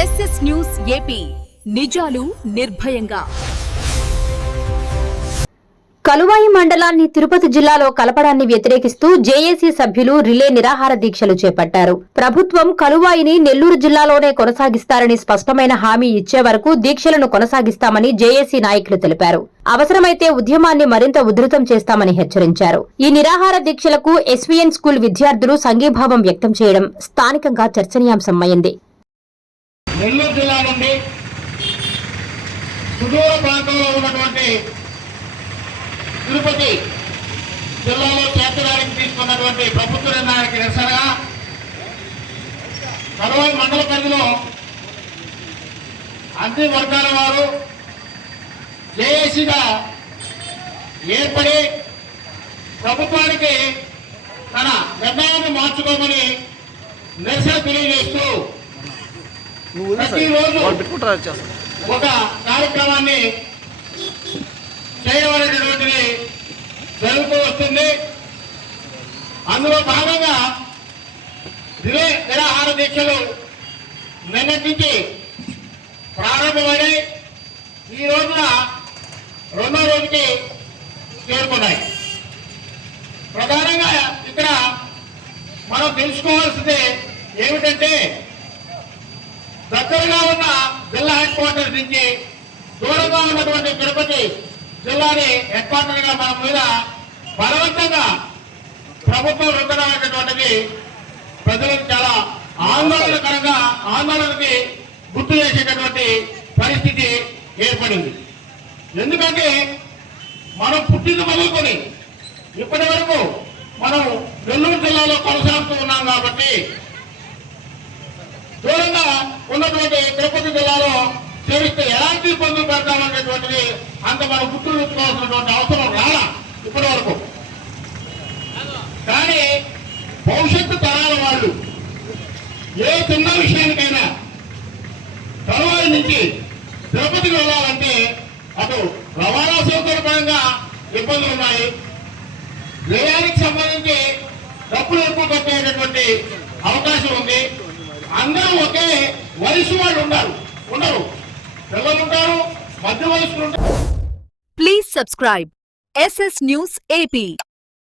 SS news AP. నిజాలు నిర్భయంగా. కలువాయి మండలాన్ని తిరుపతి జిల్లాలో కలపడాన్ని వ్యతిరేకిస్తూ జేఏసీ సభ్యులు రిలే నిరాహార దీక్షలు చేపట్టారు. ప్రభుత్వం కలువాయిని నెల్లూరు జిల్లాలోనే కొనసాగిస్తారని స్పష్టమైన హామీ ఇచ్చే వరకు దీక్షలను కొనసాగిస్తామని జేఏసీ నాయకులు తెలిపారు. అవసరమైతే ఉద్యమాన్ని మరింత ఉధృతం చేస్తామని హెచ్చరించారు. ఈ నిరాహార దీక్షలకు ఎస్వీఎన్ స్కూల్ విద్యార్థులు సంఘీభావం వ్యక్తం చేయడం స్థానికంగా చర్చనీయాంశమైంది నెల్లూరు జిల్లా నుండి సుదూర ప్రాంతంలో ఉన్నటువంటి తిరుపతి జిల్లాలో చేర్చడానికి తీసుకున్నటువంటి ప్రభుత్వ నిర్ణయానికి నిరసనగా కలవాయి మండల పరిధిలో అన్ని వర్గాల వారు జేఏసీగా ఏర్పడి ప్రభుత్వానికి తన నిర్ణయాన్ని మార్చుకోమని నిరసన తెలియజేస్తూ నువ్వు పెట్టుకుంటారు ఒక కార్యక్రమాన్ని చేయడం అనేటటువంటిది జరుగుతూ వస్తుంది. అందులో భాగంగా రిలే నిరాహార దీక్షలు నిన్నటి నుంచి ప్రారంభమై ఈ రోజున రెండో రోజుకి చేరుకున్నాయి. ప్రధానంగా ఇక్కడ మనం తెలుసుకోవాల్సింది ఏమిటంటే దగ్గరగా ఉన్న జిల్లా హెడ్ నుంచి దూరంగా ఉన్నటువంటి తిరుపతి జిల్లాని హెడ్క్వార్టర్గా మన మీద బలవంతంగా ప్రభుత్వం రుద్దడం అనేటువంటిది ప్రజలకు చాలా ఆందోళనకరంగా ఆందోళనకి గుర్తు చేసేటటువంటి పరిస్థితి ఏర్పడింది. ఎందుకంటే మనం పుట్టింది మొదలుకొని ఇప్పటి వరకు మనం నెల్లూరు జిల్లాలో కొనసాగుతూ ఉన్నాం కాబట్టి దూరంగా ఉన్నటువంటి తిరుపతి జిల్లాలో చేరిస్తే ఎలాంటి ఇబ్బందులు పెడతామనేటువంటిది అంత మనం గుర్తుపెట్టుకోవాల్సినటువంటి అవసరం రాలా ఇప్పటి వరకు కానీ భవిష్యత్తు తరాల వాళ్ళు ఏ చిన్న విషయానికైనా తరువాయి నుంచి తిరుపతికి వెళ్ళాలంటే అటు రవాణా సౌకర్యపరంగా ఇబ్బందులు ఉన్నాయి. వ్యయానికి సంబంధించి డబ్బులు ఎక్కువ కట్టేటటువంటి అవకాశం ఉంది. అందరూ ఒకే వయసు వాళ్ళు ఉండాలి ఉండరు. పిల్లలు మధ్య వయస్కులు please subscribe S S news AP